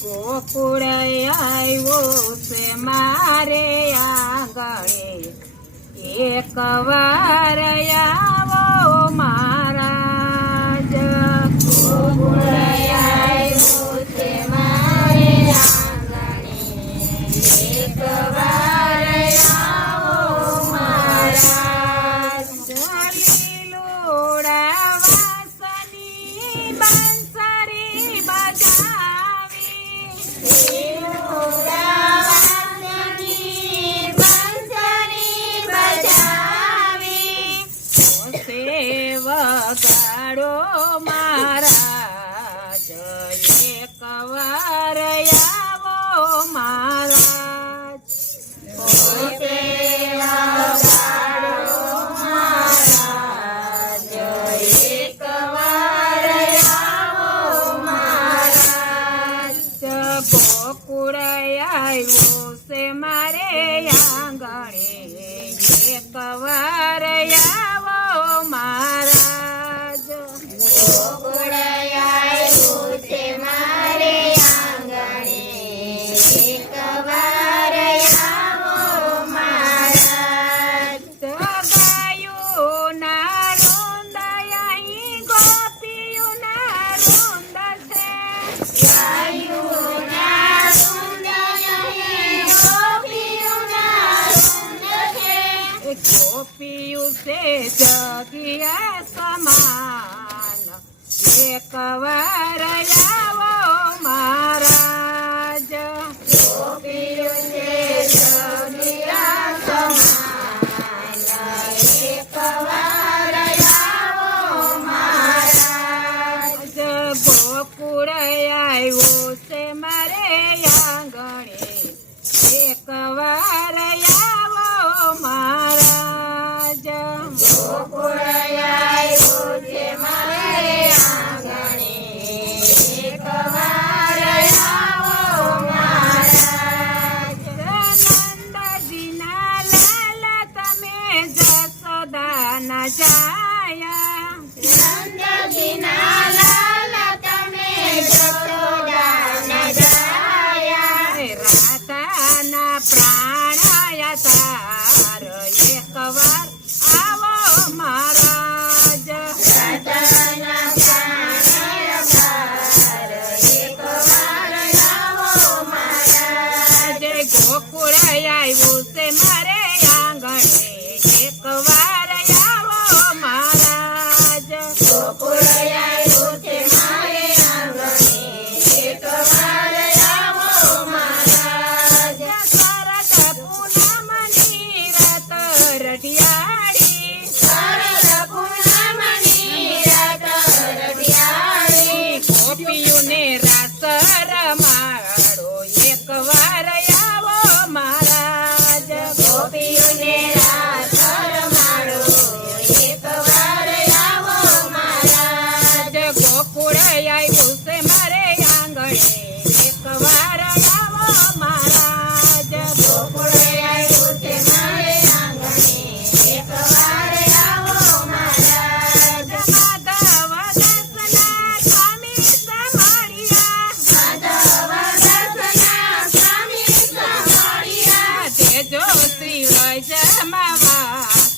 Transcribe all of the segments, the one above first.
ગોકુળ આવ્યો છે મારે આંગણે, એક વાર આવો મહારાજ. ગોકુળ આવ્યો છે મારે આંગણે, એક વાર આવો મહારાજ. લીલોડા વાસની બંસરી બજાવી, લીલોડા વાસની બંસરી બજાવી, વગાડો મહારાજ, એક વાર આવો મહારાજ. વગાડો મહારાજ, એક વાર આવો મહારાજ. ગોકુળ આવ્યો છે મારે આંગણે, એક વાર આવો મહારાજ. ગોકુળ આવ્યો છે મારે આંગણે, એક વાર આવો મહારાજ. ગાયોના રોંદ અહીં ગોપીઓના રોંદ છે, ગાયોના રોંદ અહીં ગોપીઓના રોંદ છે. ગોપીઓ છે જગ્યા સમાન, એક વાર આવો મહારાજ. ગોપીઓ છે જગ્યા સમાન, એક વાર આવો મહારાજ. ગોકુળ આવ્યો છે મારે આંગણે, એક વાર આવો મહારાજ. ગોકુળ આવ્યો છે મારે આંગણે, એક વાર આવો મહારાજ. નંદજીના લાલા તમે જશોદાના જાયા, નંદજીના લાલા તમે જશોદાના જાયા. રાધાના પ્રાણ તાર, એક વાર આવો મહારાજ. રાધાના પ્રાણ તાર, એક વાર આવો મહારાજ. ગોકુળ આવ્યું છે મારે આંગણે, એક વાર આવો મહારાજ. ગોકુળ આવ્યું છે મારે આંગણે, એક વાર આવો મહારાજ. શરદ પૂનમની રાત રઢિયાળી, શરદ પૂનમની રાત રઢિયાળી. ગોપીઓને રાસ રમાડો, એક વાર આવો મહારાજ. ગોપીઓને રાસ રમાડો, એક વાર આવો મહારાજ. ગોકુળ આવ્યું છે મારે આંગણે, એક વાર આવો મહારાજ. ગોકુળ આવ્યું છે મારે આંગણે, એક વાર આવો મહારાજ. માધવ દાસના સ્વામી સમળિયા, માધવ દાસના સ્વામી સમળિયા. તેજો શ્રી વૈષ્ણવ વાસ,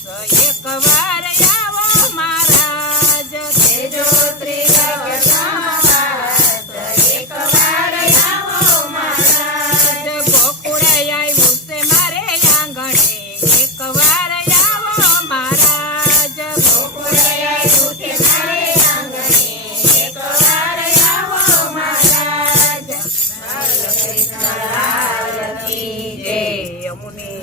એક વાર આવો મહારાજ. તેજો શ્રી વૈષ્ણવ વાસ, એક વાર આવો મહારાજ. ગોકુળ આવ્યું છે મારે આંગણે, એક વાર આવો મહારાજ. ગોકુળ આવ્યું છે મારે આંગણે, એક વાર આવો મહારાજ. કૃષ્ણ લાલ કી જય. યમુની